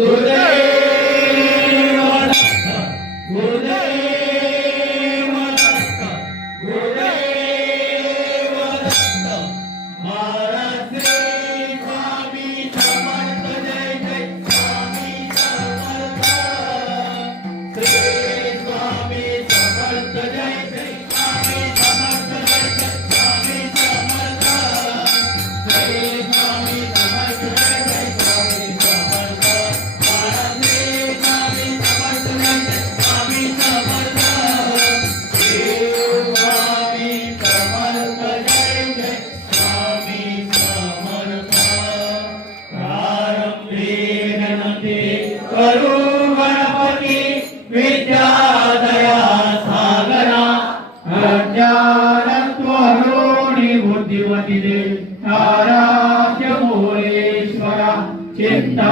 Good day. கேட்டா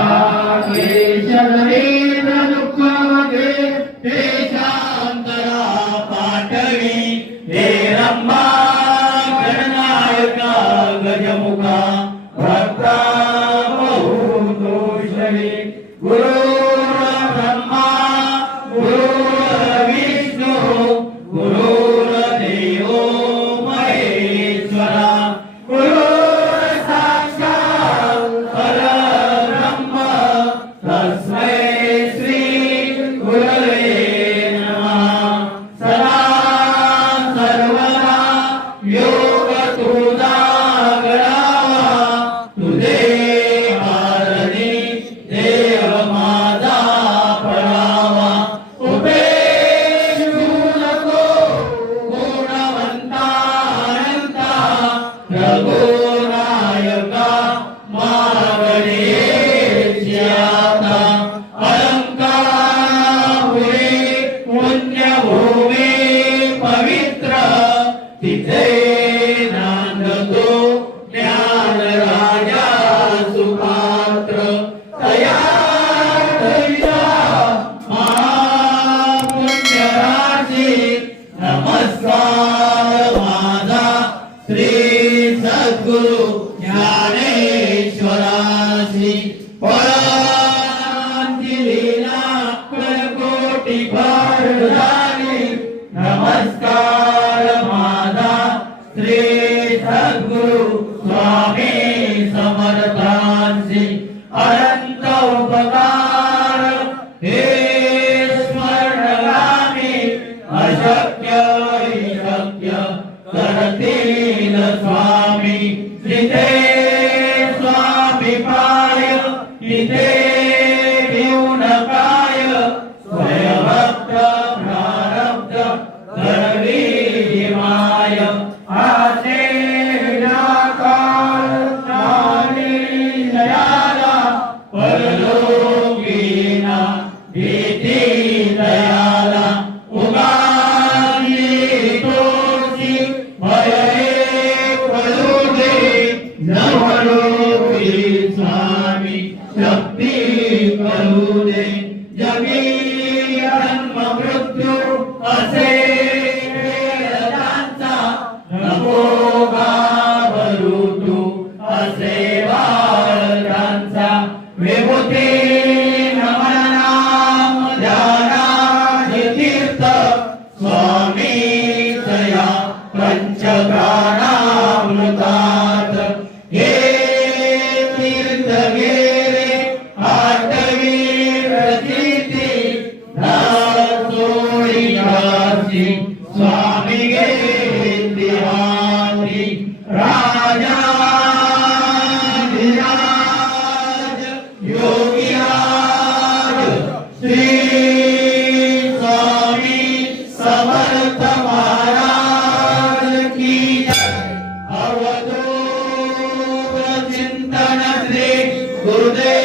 today.